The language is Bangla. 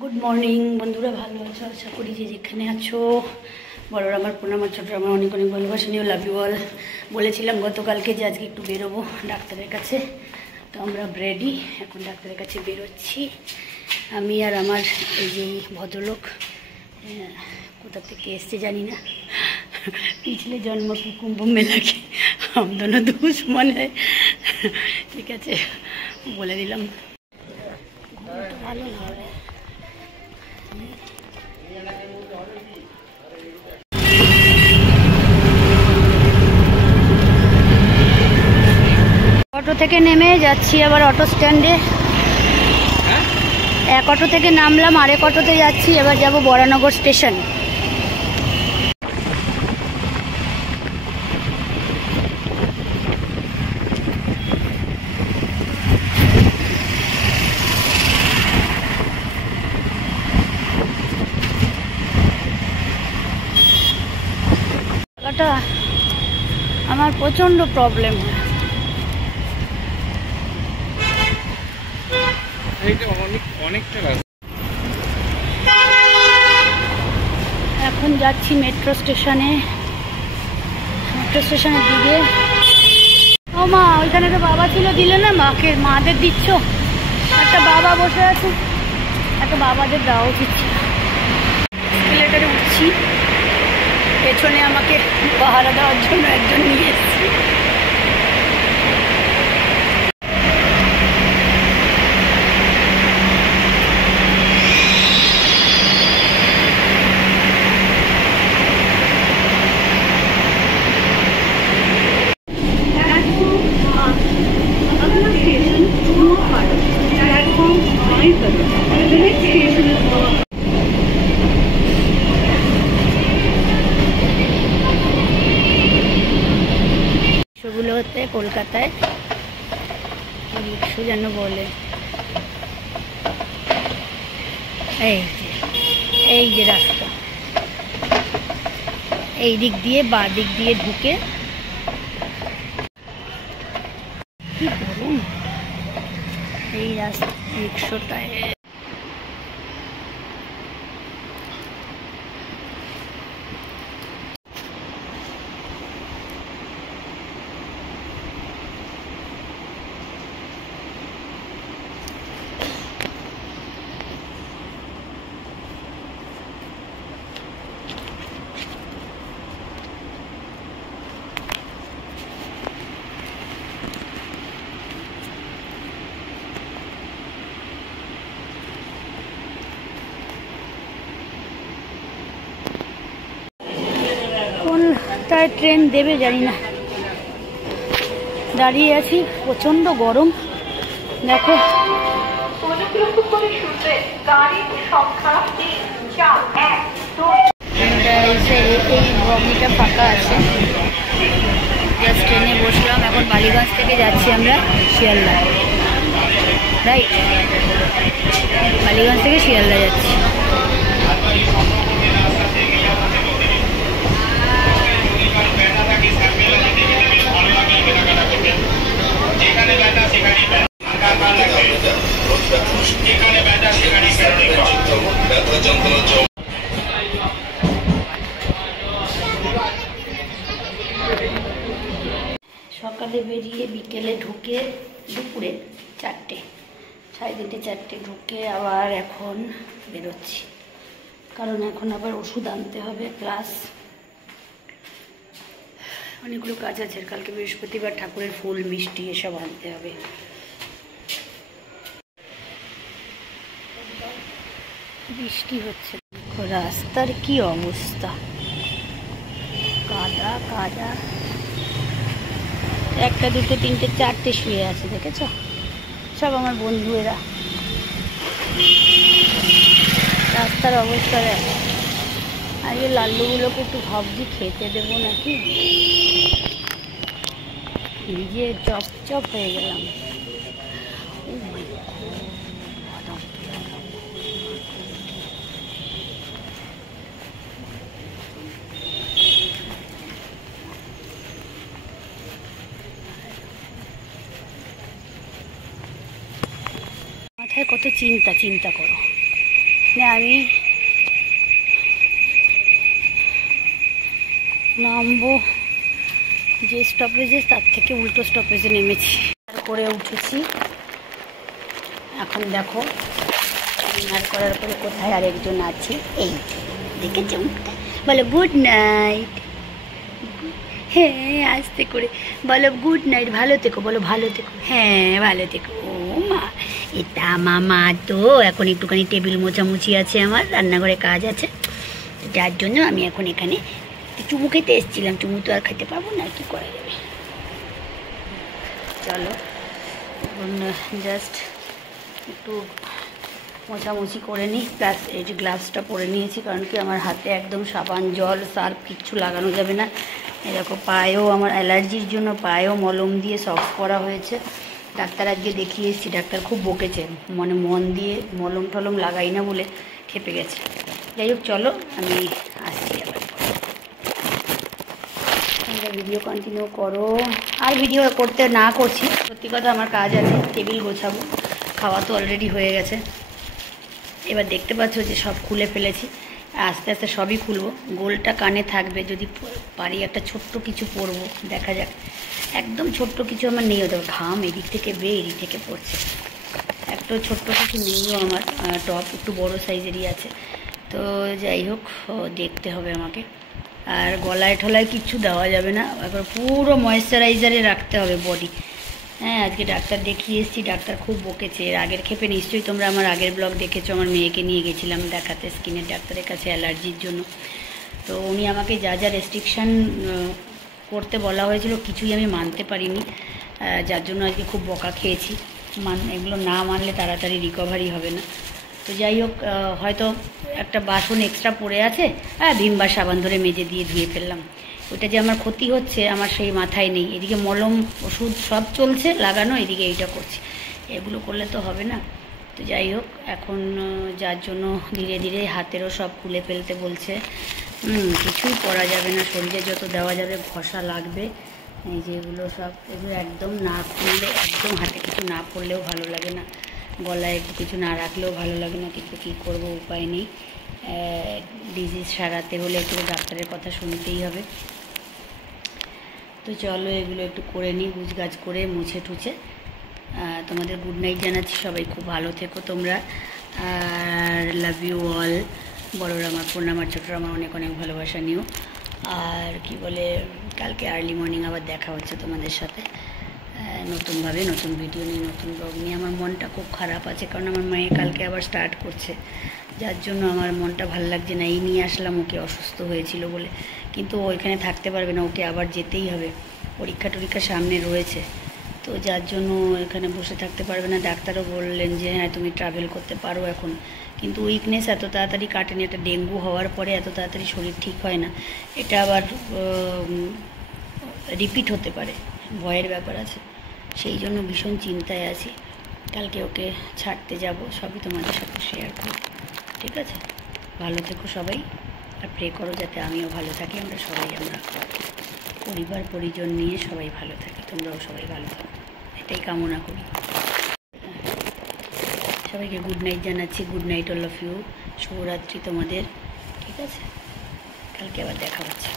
গুড মর্নিং বন্ধুরা, ভালো আছো? আশা করি যে যেখানে আছো বড়রা আমার প্রণাম, আর ছোটরা আমার অনেক অনেক ভালোবাসা নিও, লাভ ইউ অল। বলেছিলাম গতকালকে যে আজকে একটু বেরোবো ডাক্তারের কাছে, তো আমরা রেডি, এখন ডাক্তারের কাছে বেরোচ্ছি। আমি আর আমার এই যে ভদ্রলোক, কোথা থেকে এসছে জানি না, পিছলে জন্ম কি কুম্ভ মেলা কি हम दोनों दुश्मन है, ঠিক আছে বলে দিলাম। ভালো হবে। অটো থেকে নেমে যাচ্ছি আবার অটো স্ট্যান্ডে। এক অটো থেকে নামলাম, আরেক অটোতে যাচ্ছি, এবার যাব বরানগর স্টেশন। আমার প্রচন্ড প্রবলেম হয়, এখন যাচ্ছি মেট্রো স্টেশনের দিকে। ও মা, ওইখানে তো বাবা ছিল, দিলে না? মাদের দিচ্ছ? একটা বাবা বসে আছে, একটা বাবাদের দেওয়া উচিত। এসকেলেটরে উঠছি, পেছনে আমাকে পাহারা দেওয়ার জন্য একজন নিয়ে এসেছি। সেগুলো হতে কলকাতায় রিক্সা যেন বলে। এই যে রাস্তা, এই দিক দিয়ে বা দিক দিয়ে ঢুকে কি বলুন, এই রাস্তা রিক্সাটায়। কোনটায় ট্রেন দেবে জানি না, দাঁড়িয়ে আছি, প্রচন্ড গরম। দেখো এই বগিটা ফাঁকা আছে, জাস্ট ট্রেনে বসলাম। এখন বালিগঞ্জ থেকে যাচ্ছি আমরা শিয়ালদা, রাইট? বালিগঞ্জ থেকে শিয়ালদা যাচ্ছি। সকালে বেরিয়ে বিকেলে ঢুকে, দুপুরে 4টে, 3:30 4টে ঢুকে আবার এখন বেরোচ্ছি, কারণ এখন আবার ওষুধ আনতে হবে, প্লাস অনেকগুলো কাজ আছে। কালকে বৃহস্পতিবার, ঠাকুরের ফুল মিষ্টি এসব আনতে হবে। বৃষ্টি হচ্ছে, রাস্তার কি অবস্থা, কাদা কাদা। 1টা 2টে 3টে 4টে শুয়ে আছে, দেখেছ? সব আমার বন্ধুরা। রাস্তার অবস্থা দেখো। আগে লাল্লুগুলোকে একটু ভাবছি খেতে দেবো নাকি, নিজে চপ হয়ে গেলাম। মাথায় কত চিন্তা করো। আমি নামবো যে স্টপেজে তার থেকে উল্টো স্টপেজে নেমেছি, করে উঠেছি। এখন দেখো ডিনার করার পরে কোথায় আরেকজন আছে, এই দেখেছো মুখটা, বলো গুড নাইট। হ্যাঁ আস্তে করে বলো গুড নাইট, ভালো থেকো, বলো ভালো থেকো, হ্যাঁ ভালো থেকো। ও মা, এটা আমার মা তো। এখন একটুখানি টেবিল মোছামুছি আছে, আমার রান্নাঘরে কাজ আছে, যার জন্য আমি এখন এখানে চুমু খেতে এসেছিলাম। চুমু তো আর খেতে পারবো না, কি করা যাবে। চলো এখন জাস্ট একটু মোছামুছি করে নিই, প্লাস এই যে গ্লাভসটা পরে নিয়েছি, কারণ কি আমার হাতে একদম সাবান জল সার্ফ কিচ্ছু লাগানো যাবে না। এরকম পায়েও আমার অ্যালার্জির জন্য পায়েও মলম দিয়ে সক্স করা হয়েছে। ডাক্তার আজকে দেখিয়ে এসেছি, ডাক্তার খুব বকেছে, মানে মন দিয়ে মলম টলম লাগাই না বলে খেপে গেছে। যাই হোক চলো আমি আসছি আবার, তোমরা ভিডিও কন্টিনিউ করো। আর ভিডিও করতে না করছি, সত্যি কথা আমার কাজ আছে, টেবিল গোছাবো, খাওয়া তো অলরেডি হয়ে গেছে। এবার দেখতে পাচ্ছ যে সব খুলে ফেলেছি, আস্তে আস্তে সবই খুলবো। গোলটা কানে থাকবে, যদি পারি একটা ছোট্ট কিছু পরবো, দেখা যাক। একদম ছোট্ট কিছু আমার নেই, ওদের ঘাম এদিক থেকে বেয়ে এদিক থেকে পড়ছে, একটা ছোট্ট কিছু নেইও আমার। টপ একটু বড় সাইজেরই আছে, তো যাই হোক দেখতে হবে আমাকে। আর গলায় ঠলায় কিচ্ছু দেওয়া যাবে না, একবার পুরো ময়েশ্চারাইজারে রাখতে হবে বডি। হ্যাঁ আজকে ডাক্তার দেখিয়ে এসেছি, ডাক্তার খুব বকেছে। এর আগের ক্ষেপে নিশ্চয়ই তোমরা আমার আগের ব্লগ দেখেছো, আমার মেয়েকে নিয়ে গেছিলাম দেখাতে স্কিনের ডাক্তারের কাছে অ্যালার্জির জন্য। তো উনি আমাকে যা যা রেস্ট্রিকশান করতে বলা হয়েছিল কিছুই আমি মানতে পারিনি, যার জন্য আজকে খুব বকা খেয়েছি। এগুলো না মানলে তাড়াতাড়ি রিকভারি হবে না। তো যাই হোক, হয়তো একটা বাসন এক্সট্রা পড়ে আছে, ভীম বা সাবান ধরে মেজে দিয়ে ধুয়ে ফেললাম। ওটা যে আমার ক্ষতি হচ্ছে আমার সেই মাথায় নেই। এদিকে মলম ওষুধ সব চলছে লাগানো, এদিকে এইটা করছি, এগুলো করলে তো হবে না। তো যাই হোক এখন যার জন্য ধীরে ধীরে হাতেরও সব খুলে ফেলতে বলছে। কিছুই পরা যাবে না, শরীরে যত দেওয়া যাবে ঘষা লাগবে। এই যে এগুলো সব, এগুলো একদম না খুললে, একদম হাতে কিছু না পড়লেও ভালো লাগে না, গলায় একটু কিছু না রাখলেও ভালো লাগে না, কিন্তু কী করবো, উপায় নেই। ডিজিজ সারাতে হলে একটু ডাক্তারের কথা শুনতেই হবে। তো চলো এগুলো একটু করে নিই, গুছগাছ করে মুছে টুছে। তোমাদের গুড নাইট জানাচ্ছি, সবাই খুব ভালো থেকো তোমরা, আর লাভ ইউ অল। বড়রা আমার, প্রণাম, আর ছোটরা আমার অনেক অনেক ভালোবাসা নিও। আর কি বলে, কালকে আর্লি মর্নিং আবার দেখা হচ্ছে তোমাদের সাথে, নতুনভাবে নতুন ভিডিও নিয়ে নতুন ব্লগ নিয়ে। আমার মনটা খুব খারাপ আছে, কারণ আমার মেয়ে কালকে আবার স্টার্ট করছে, যার জন্য আমার মনটা ভালো লাগছে না। এই নিয়ে আসলাম ওকে, অসুস্থ হয়েছিল বলে, কিন্তু ও এখানে থাকতে পারবে না, ওকে আবার যেতেই হবে, পরীক্ষা টরীক্ষা সামনে রয়েছে। তো যার জন্য এখানে বসে থাকতে পারবে না। ডাক্তারও বললেন যে হ্যাঁ তুমি ট্রাভেল করতে পারো এখন, কিন্তু উইকনেস এত তাড়াতাড়ি কাটেনি। এটা ডেঙ্গু হওয়ার পরে এত তাড়াতাড়ি শরীর ঠিক হয় না, এটা আবার রিপিট হতে পারে, ভয়ের ব্যাপার আছে। সেই জন্য ভীষণ চিন্তায় আছি। কালকে ওকে ছাড়তে যাব, সবই তোমাদের সাথে শেয়ার করব, ঠিক আছে? ভালো থেকো সবাই, আর প্রে করো যাতে আমিও ভালো থাকি, আমরা সবাই, আমরা পরিবার পরিজন নিয়ে সবাই ভালো থাকি, তোমরাও সবাই ভালো থাকো, এটাই কামনা করি। সবাইকে গুড নাইট জানাচ্ছি, good night all of you, শুভরাত্রি তোমাদের, ঠিক আছে? কালকে আবার দেখা হচ্ছে।